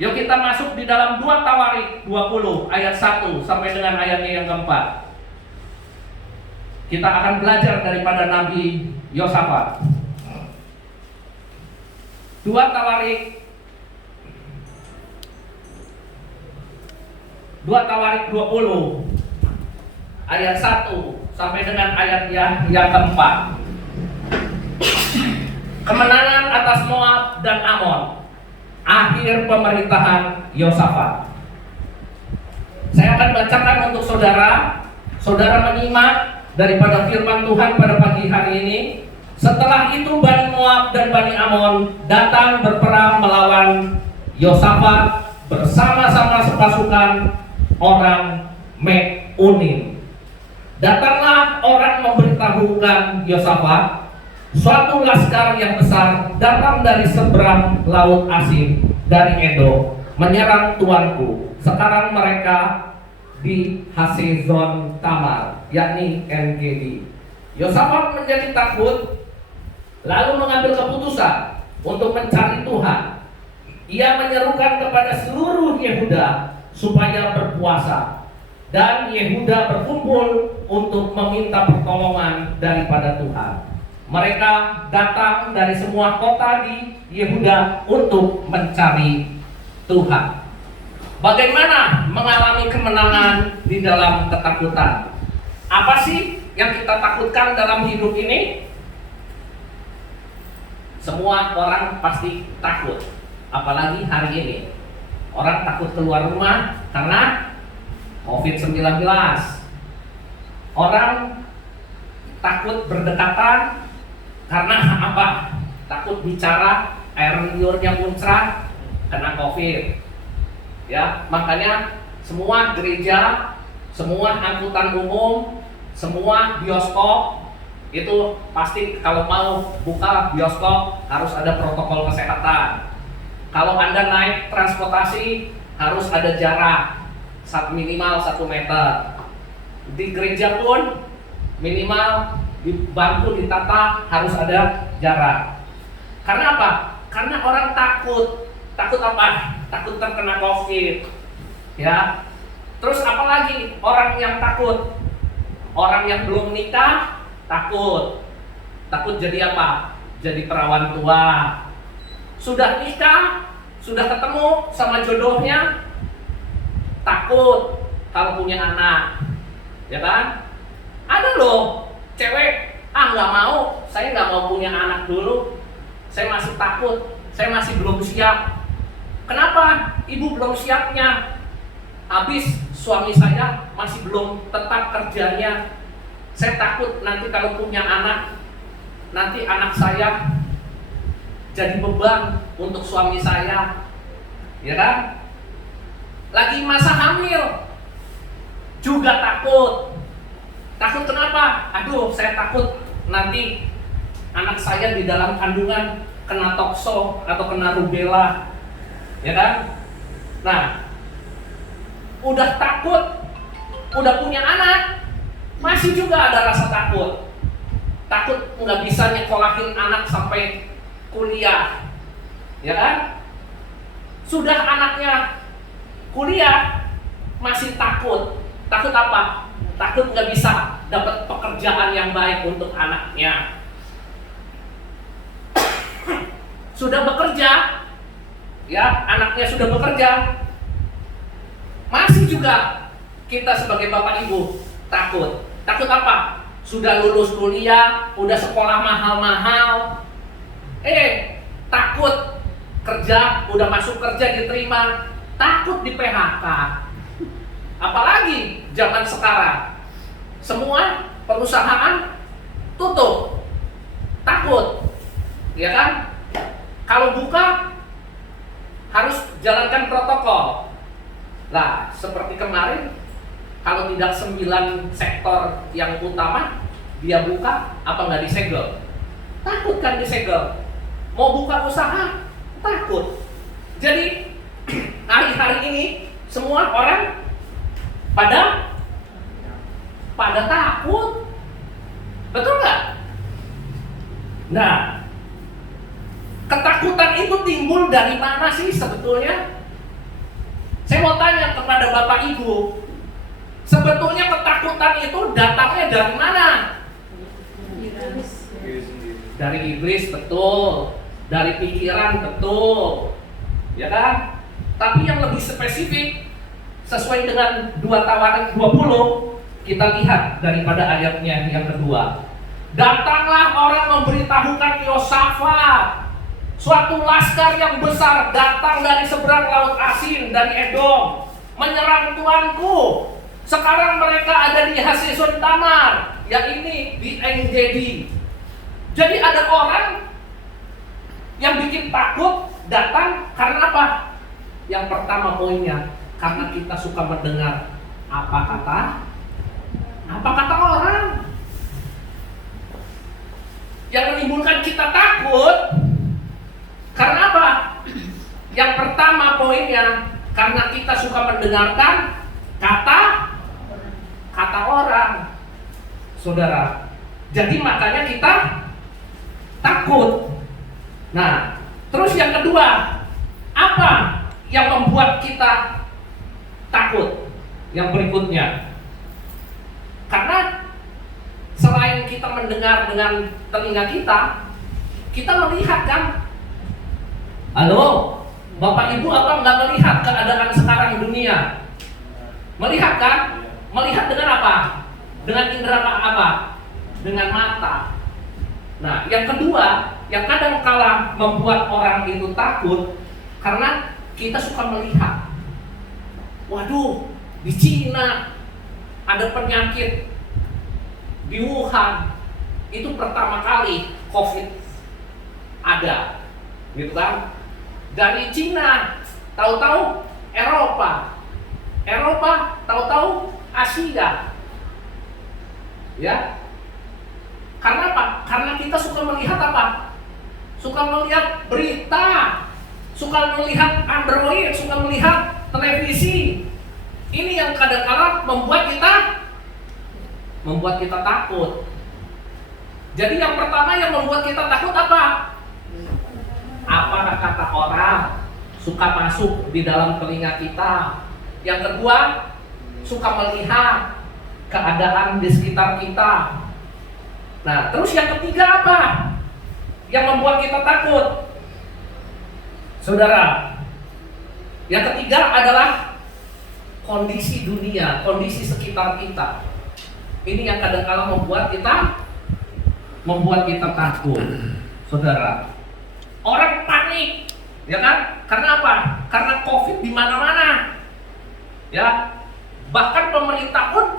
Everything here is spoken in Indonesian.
Yuk kita masuk di dalam 2 Tawarik 20 ayat 1 sampai dengan ayatnya yang keempat. Kita akan belajar daripada Nabi Yosafat. 2 Tawarik 20 ayat 1 sampai dengan ayat yang keempat. Kemenangan atas Moab dan Amon. Akhir pemerintahan Yosafat. Saya akan bacakan untuk saudara. Saudara menyimak daripada firman Tuhan pada pagi hari ini. Setelah itu Bani Moab dan Bani Amon datang berperang melawan Yosafat bersama-sama sepasukan orang Meunim. Datanglah orang memberitahukan Yosafat, suatu laskar yang besar datang dari seberang laut Asin, dari Edom, menyerang tuanku. Sekarang mereka di Hasezon Tamar, yakni En-Gedi. Yosafat menjadi takut, lalu mengambil keputusan untuk mencari Tuhan. Ia menyerukan kepada seluruh Yehuda supaya berpuasa, dan Yehuda berkumpul untuk meminta pertolongan daripada Tuhan. Mereka datang dari semua kota di Yehuda untuk mencari Tuhan. Bagaimana mengalami kemenangan di dalam ketakutan? Apa sih yang kita takutkan dalam hidup ini? Semua orang pasti takut. Apalagi hari ini. Orang takut keluar rumah karena COVID-19. Orang takut berdekatan karena apa? Takut bicara, air liurnya muncrat, kena COVID. Ya, makanya semua gereja, semua angkutan umum, semua bioskop itu pasti kalau mau buka bioskop harus ada protokol kesehatan. Kalau Anda naik transportasi harus ada jarak minimal 1 meter. Di gereja pun minimal di bangku ditata harus ada jarak. Karena apa? Karena orang takut. Takut apa? Takut terkena COVID. Ya. Terus apa lagi orang yang takut? Orang yang belum nikah takut. Takut jadi apa? Jadi perawan tua. Sudah nikah, sudah ketemu sama jodohnya, takut kalau punya anak. Ya kan? Ada loh cewek, nggak mau, saya nggak mau punya anak dulu, saya masih takut, saya masih belum siap. Kenapa? Ibu belum siapnya. Habis suami saya masih belum tetap kerjanya. Saya takut nanti kalau punya anak, nanti anak saya jadi beban untuk suami saya, ya kan? Lagi masa hamil juga takut. Takut kenapa? Aduh, saya takut nanti anak saya di dalam kandungan kena tokso atau kena rubella, ya kan? Nah, udah takut, udah punya anak, masih juga ada rasa takut. Takut nggak bisa nyekolahin anak sampai kuliah, ya kan? Sudah anaknya kuliah, masih takut. Takut apa? Takut nggak bisa dapat pekerjaan yang baik untuk anaknya. Sudah bekerja, ya anaknya sudah bekerja, masih juga kita sebagai bapak ibu takut. Takut apa? Sudah lulus kuliah, udah sekolah mahal-mahal, takut kerja, udah masuk kerja diterima, takut di PHK. Apalagi zaman sekarang, semua perusahaan tutup, takut, ya kan? Kalau buka harus jalankan protokol. Nah, seperti kemarin, kalau tidak 9 sektor yang utama dia buka, apa nggak disegel? Takut kan disegel? Mau buka usaha, takut. Jadi hari-hari ini semua orang pada takut, betul nggak? Nah, ketakutan ketakutan itu timbul dari mana sih sebetulnya? Saya mau tanya kepada Bapak Ibu, sebetulnya ketakutan itu datangnya dari mana? Dari iblis, betul. Dari pikiran, betul. Ya kan? Tapi yang lebih spesifik, sesuai dengan 2 Tawarik 20, kita lihat daripada ayatnya yang kedua. Datanglah orang memberitahukan Yosafat, suatu laskar yang besar datang dari seberang laut Asin, dari Edom, menyerang tuanku. Sekarang mereka ada di Haseson Tamar, yang ini di En-Gedi. Jadi ada orang yang bikin takut datang karena apa? Yang pertama poinnya, karena kita suka mendengar apa kata orang. Yang menimbulkan kita takut karena apa? Yang pertama poinnya, karena kita suka mendengarkan kata orang, saudara. Jadi makanya kita takut. Nah, terus yang kedua, apa yang membuat kita takut? Yang berikutnya, karena selain kita mendengar dengan telinga kita melihat kan. Halo, Bapak Ibu apa nggak melihat keadaan sekarang dunia? Melihat kan? Melihat dengan apa? Dengan indera apa? Dengan mata. Nah, yang kedua, yang kadang kala membuat orang itu takut, karena kita suka melihat. Waduh, di Cina ada penyakit, di Wuhan itu pertama kali COVID ada, gitu kan? Dari Cina, tahu-tahu Eropa, tahu-tahu Asia, ya. Karena apa? Karena kita suka melihat apa? Suka melihat berita, suka melihat Android, suka melihat televisi. Ini yang kadang-kadang membuat kita takut. Jadi yang pertama yang membuat kita takut apa? Apa kata orang suka masuk di dalam telinga kita. Yang kedua, suka melihat keadaan di sekitar kita. Nah, terus yang ketiga apa? Yang membuat kita takut, saudara. Yang ketiga adalah kondisi dunia, kondisi sekitar kita. Ini yang kadang-kala membuat kita takut, saudara. Orang panik, ya kan? Karena apa? Karena COVID di mana-mana, ya. Bahkan pemerintah pun